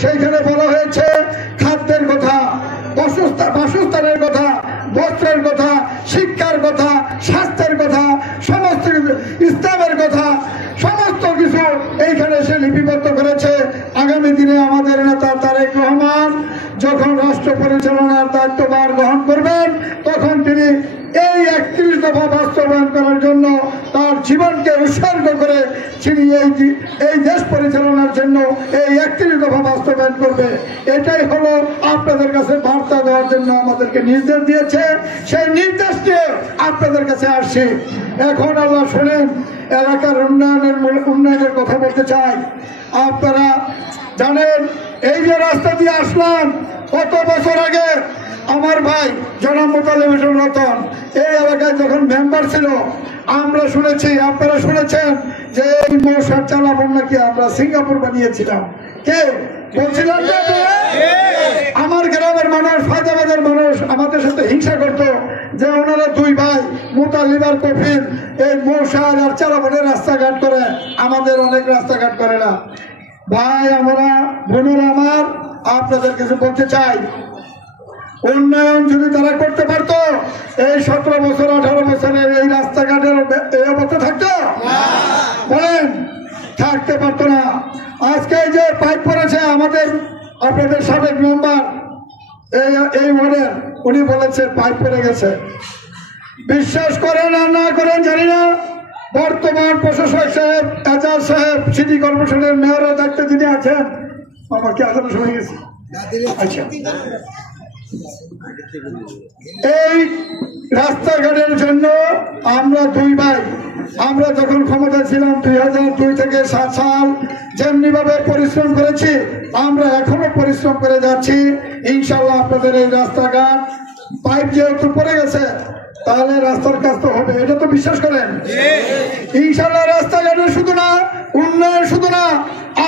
সেইখানে বলা হয়েছে খাদ্যের কথা, বাসস্থানের কথা, বস্ত্রের কথা, শিক্ষার কথা, স্বাস্থ্যের কথা, সমস্ত ইসলামের কথা, সমস্ত কিছু এইখানে সে লিপিবদ্ধ করেছে। আগামী দিনে আমাদের নেতা তারেক রহমান যখন রাষ্ট্র পরিচালনার দায়িত্বভার গ্রহণ করবেন, তখন তিনি এই 31 দফা বাস্তবায়ন করার জন্য তার জীবনকে উৎসর্গ করে তিনি এই দেশ পরিচালনার জন্য এই 31 দফা বাস্তবায়ন করবে। এটাই হলো আপনাদের কাছে বার্তা দেওয়ার জন্য আমাদেরকে নির্দেশ দিয়েছে। সেই নির্দেশ নিয়ে আপনাদের কাছে আসছি। এখন আল্লাহ শোনেন, এলাকার উন্নয়নের কথা বলতে চাই। আপনারা জানেন এই যে রাস্তা দিয়ে আসলাম, কত বছর আগে আমার ভাই জনাব মোতালেব হোসেন রতন এই এলাকায় যখন মেম্বার ছিল, আমরা শুনেছি, আপনারা শুনেছেন যে এই মৌসার চালাবন নাকি আমরা সিঙ্গাপুর বানিয়েছিলাম। কে বলছিলাম? আমার গ্রামের মানুষ, ফায়দাবাদের মানুষ আমাদের সাথে হিংসা করতো যে ওনারা দুই ভাই মোতালেব আর কফিল এই মৌসার আর চালাবনের রাস্তাঘাট করে, আমাদের অনেক রাস্তাঘাট করে না। ভাই আমরা, বোনেরা আমার, আপনাদের কিছু বলতে চাই। উন্নয়ন যদি তারা করতে পারতো, এই 17 বছর 18 বছরের এই রাস্তাঘাটের এই অবস্থা থাকতো? বলেন, থাকতে পারতো না। আজকে যে পাইপ পড়েছে আমাদের আপনাদের সাবেক মেম্বার এই ওয়ার্ডের, উনি বলেছে পাইপ পড়ে গেছে। বিশ্বাস করেন আর না করেন জানি না, বর্তমান প্রশাসক সাহেব, এজাজ সাহেব, সিটি কর্পোরেশনের মেয়রের দায়িত্বে যিনি আছেন, আমার কি আসানো শুনে গেছে? আচ্ছা, এই রাস্তাঘাটের জন্য আমরা দুই ভাই, আমরা যখন ক্ষমতা ছিলাম 2002 থেকে 7 সাল যেমনি ভাবে পরিশ্রম করেছি, আমরা এখনো পরিশ্রম করে যাচ্ছি। ইনশাল্লাহ আপনাদের এই রাস্তাঘাট পাইপ যেহেতু পড়ে গেছে, তাহলে রাস্তার কাজ তো হবে, এটা তো বিশ্বাস করেন? ইনশাল্লাহ রাস্তাঘাটের শুধু না, উন্নয়ন শুধু না,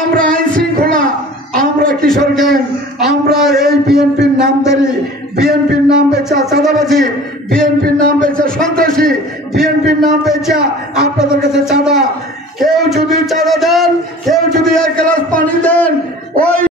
আমরা আইন শৃঙ্খলা, আমরা কিশোর গ্যাং, আমরা এই বিএনপির নামদারি, বিএনপির নাম বেচা চাঁদাবাজি, বিএনপির নাম বেচা সন্ত্রাসী, বিএনপির নাম বেচা আপনাদের কাছে চাঁদা, কেউ যদি চাঁদা দেন, কেউ যদি 1 গ্লাস পানি দেন, ওই